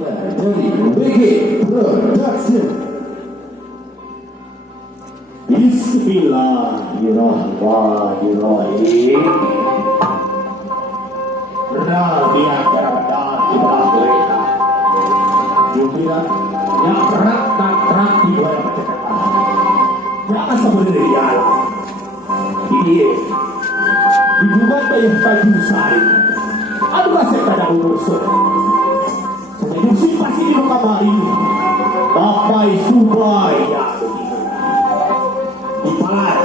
dari WG Production. Bismillahirrahmanirrahim. Rabi acara di bawah mereka. Pimpinan yang berat dan terang di luar percakapan. Jangan sebenarnya di alam. Ini hubungan yang baju sari. Aduh kasih pada urusan. Jadi musim pasti di muka mari. Bapak Subaya. Di palar.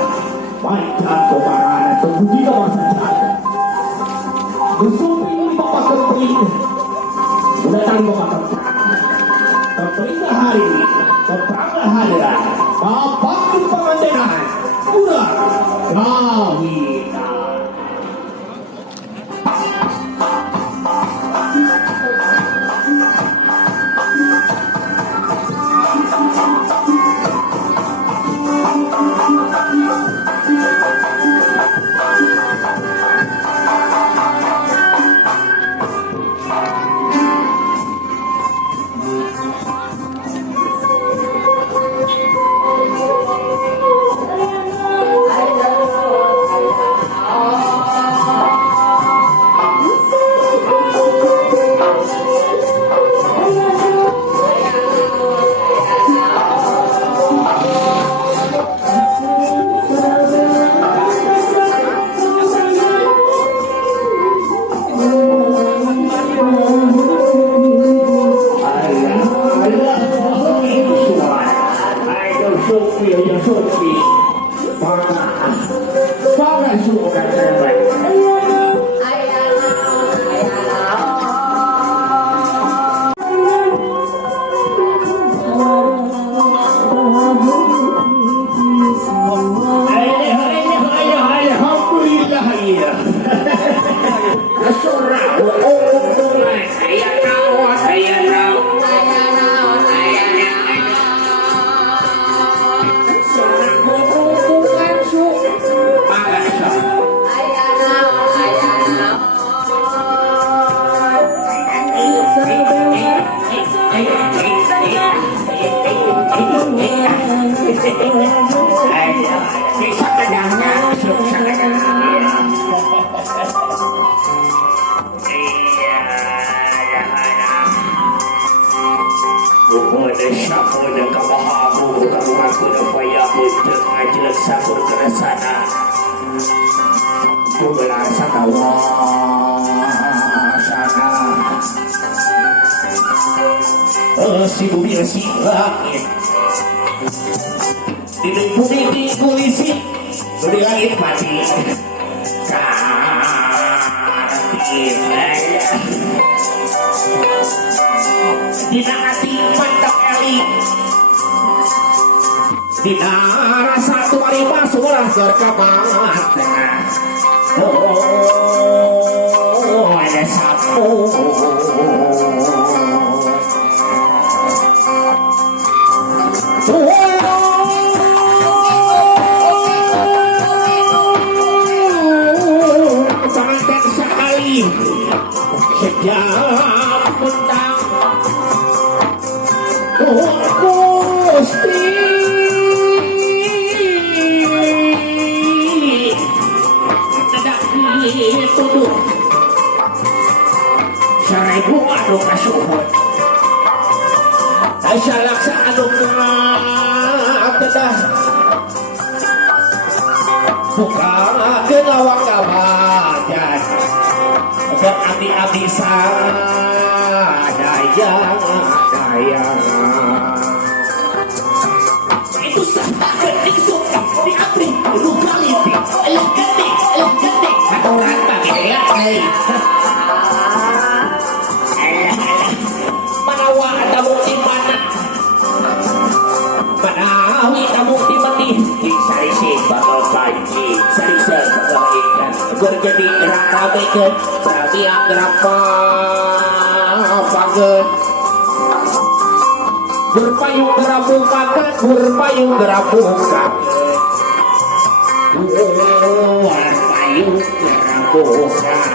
Baikkan kemarahan terpuji kamar senjata. Bersumpi bapak terperindah. Udah tadi bapak terperindah hari ini. Terperindah hari ini. Bapak di pengantinan. Udah. Kawina. Si dunia si langit di polisi di langit mati dina hati mantap elit dina rasa tuari masulah gerkamat ada satu sejak mentang Gusti tidak dituduh seribu anu kasuhun salaksa anu kedah buka kenawang gawajan dan abdi-abdi sadayang itu sahabat disuka di abdi lu kaliti ayo gede aturan bagi dia manawa ada bukti mana manawi ada bukti mati sarisi bakal panci sarisi bakal ikan berjadi rakabekeun berarti yang gerapakeun berpayung gerapukakeun berpayung gerapukakeun berpayung gerapukakeun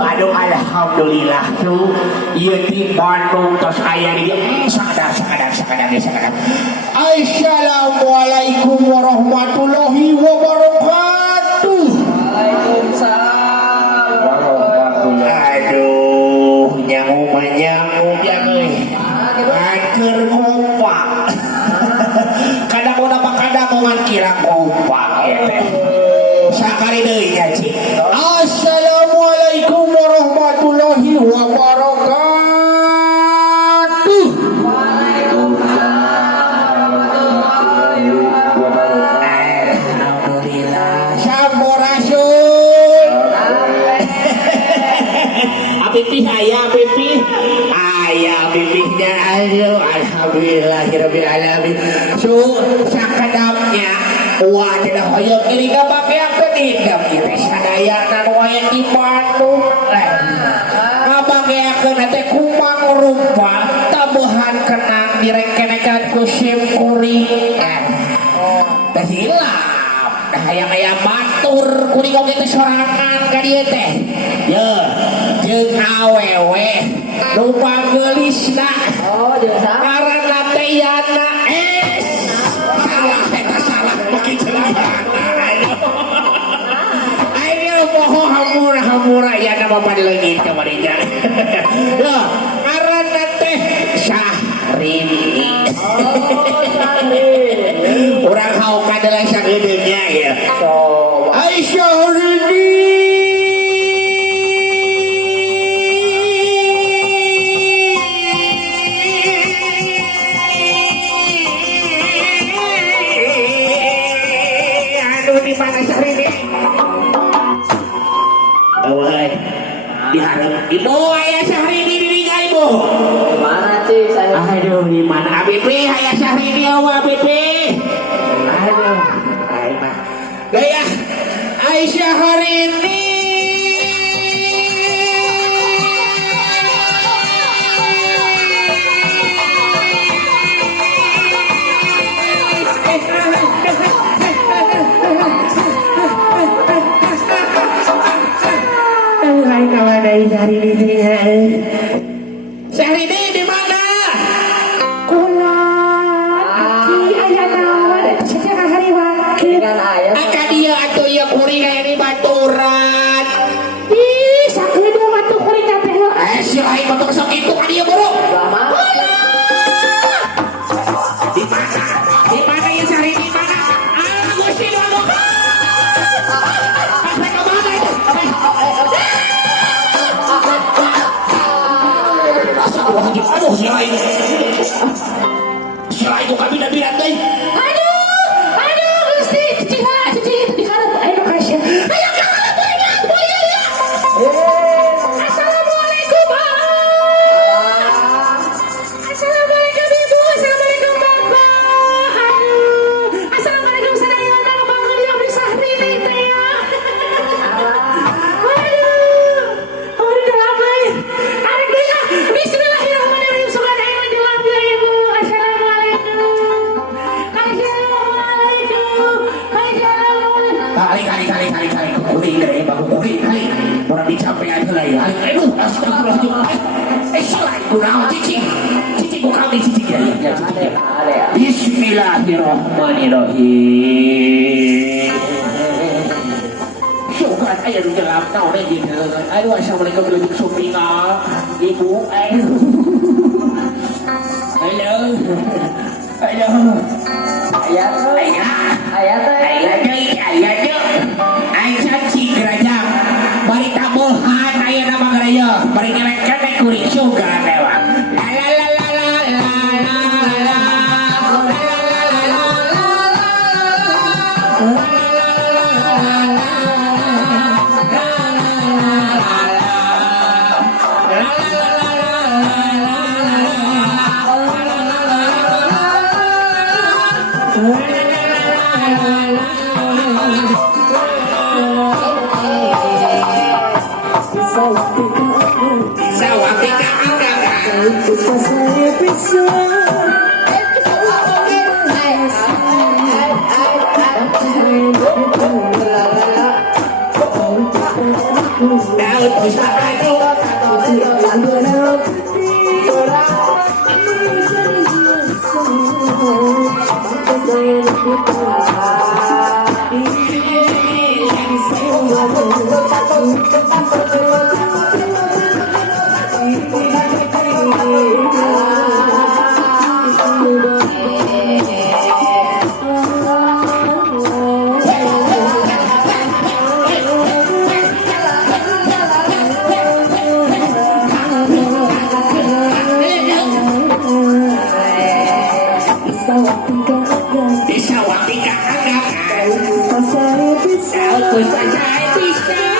Aduh, alhamdulillah tuh, ieu di Bandung tos aya di sakadar. Assalamualaikum warahmatullahi wabarakatuh. Waalaikumsalam. Aduh, nyangu ya euy. Keur kompak. Kadang apa kadang ngan kira kompak ya teh. Sakali deui nya Ci. Assalamualaikum warahmatullahi wabarakatuh. Alhamdulillah. Sampurasun. Apipih aya apipih. Aya apipihnya aduh alhamdulillahirabbil alamin. Sakadapnya wah tidak hoyong kiri gak pakai apa tidak kiri sadaya nanu aya di Bandung gak pakai apa nanti kumang rupa tabuhan kenang direkenekan ku simkuri dah hilap dah ayam batur kuring oge teh sorangan ka dieu teh ye jeung awewe nu panggelisna ngaranna teh Yana salah pakai celana ayo poho hamura ya nama padleungit kamarinya ya ngaranna teh Syahrini urang hauk adalah sageudeungnya ya ai Syahrini di mana Syahrini? Woi, diharap ibu ayah Syahrini diringga ibu. Mana sih saya? Aduh, di mana Abibi ayah Syahrini Abibi? Aduh, ayo mah. Gaya, ayah Syahrini. Syahrini di mana? Kulon, aki aya naon eta saja hari wakil. Aka dia atuh ieu kuring aya di baturan. Ih, sakedo atuh kuring teh. Si lain batur sok itu ka dieu boro. Di mana? Di mana ya Syahrini di mana? Gusti doang. Sampai ke mana itu? Aduh, si lain itu kami dah bilang deh. Aduh, Gusti, cuci itu di hareup aya kasih. Ayo ka hareup boy ya. Assalamualaikum. Assalamualaikum Ibu, assalamualaikum Bapak. Aduh, assalamualaikum sadaya dan panggil yang Syahrini teh ya. Aduh, ramai. Arek dia. Bismillahirrahmanirrahim. Sugan ayeuna jawab ya Ibu. Assalamualaikum. Kali kuring deh, baru kuring kali. Orang dicapai aja lah ya. Aduh, astagfirullahaladzim. Salah kurang cicing bukan di cicing ya. Bismillahirrahmanirrahim. Syukur ayah di dalam tahun ini. Aduh, assalamualaikum warahmatullahi wabarakatuh. Ibu, aduh. Halo. Ayah. Aisyah Cigrajang bari tabohan aya nama geraya bari ngelengkan naik kuring syuga dewa Bisa saya bisa Daud pustaka bisa waktu kakak Daud pustaka bisa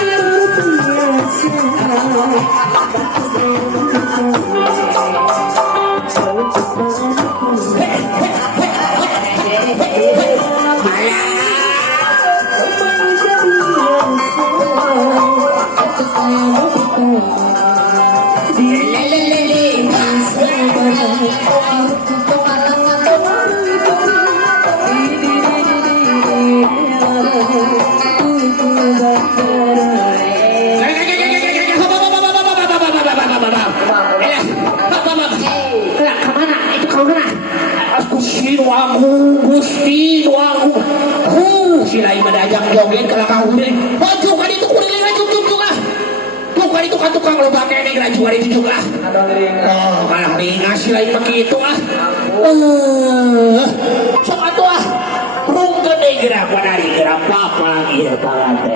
Gusti doang sila madajang joget kalau kau udah baju kan itu kuliling aja juga bukan itu kan tukang lo pakai ini rajuan itu juga oh malah ringas sila begitu sok atuh rung gede gerak dari gerak apa lagi ya kalate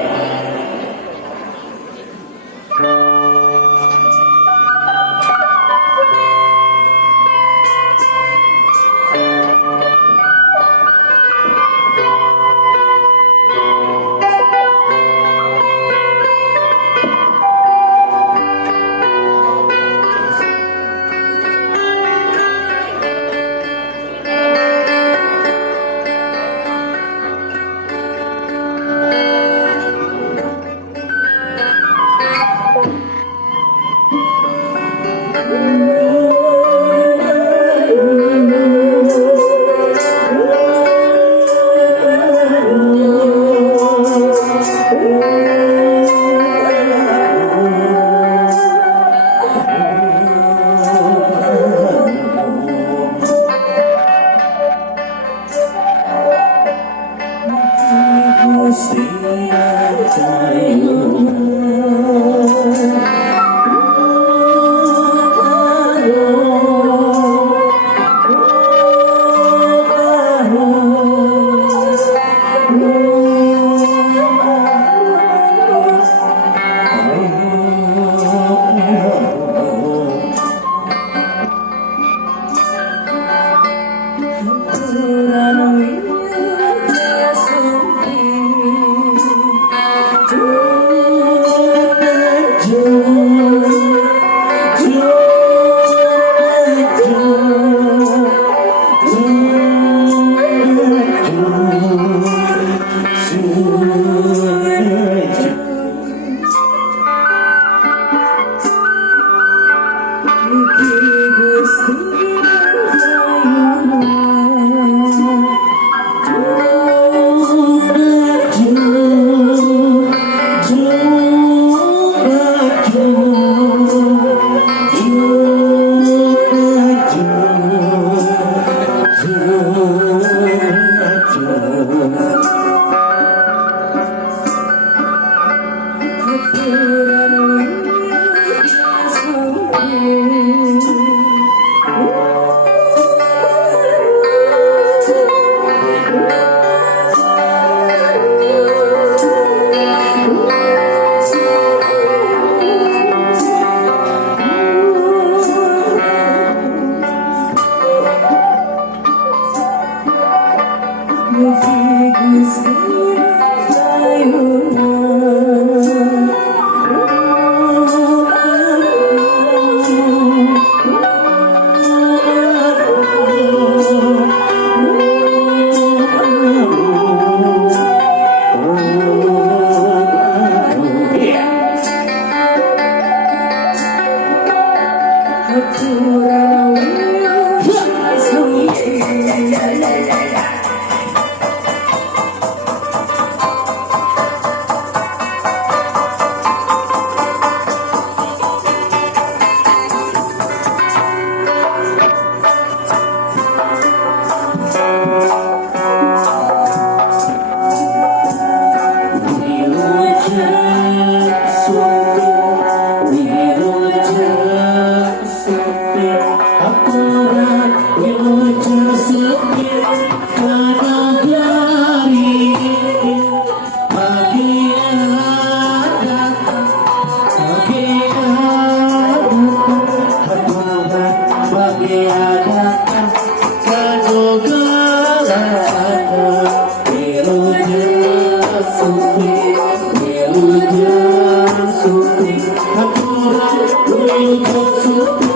suti haturan luwih suti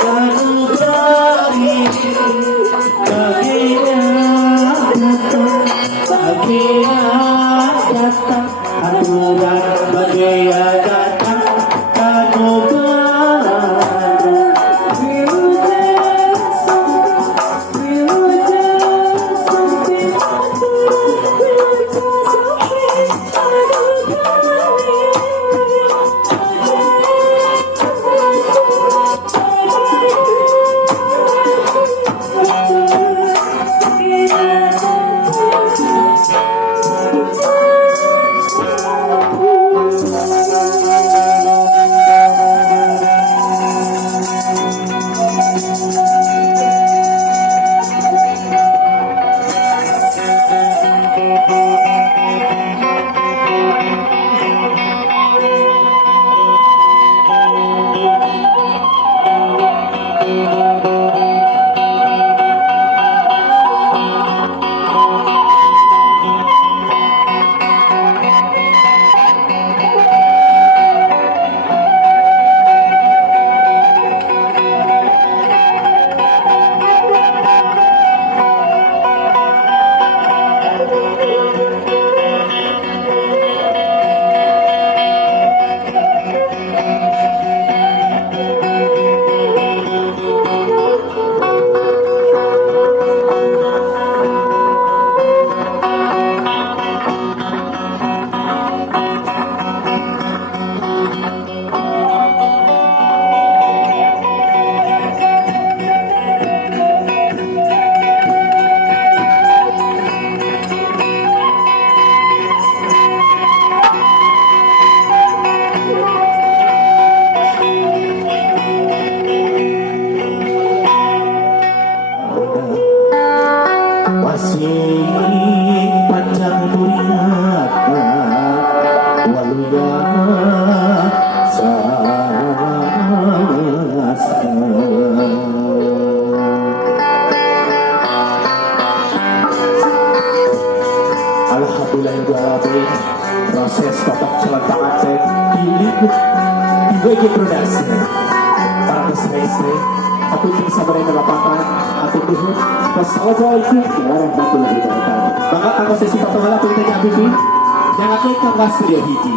kanu bari bahagia datang haturan bahagia datang kanu masih panjang teringat waluya Alhamdulillahirrahmanirrahim. Proses totok celentangan teh pilih di WG Production para peserta aku bisa mereka lapangan aku tuh wassalamualaikum warahmatullahi wabarakatuh. Maka aku sesi pertama pilih tanya Bibi yang aku ikan studio hiji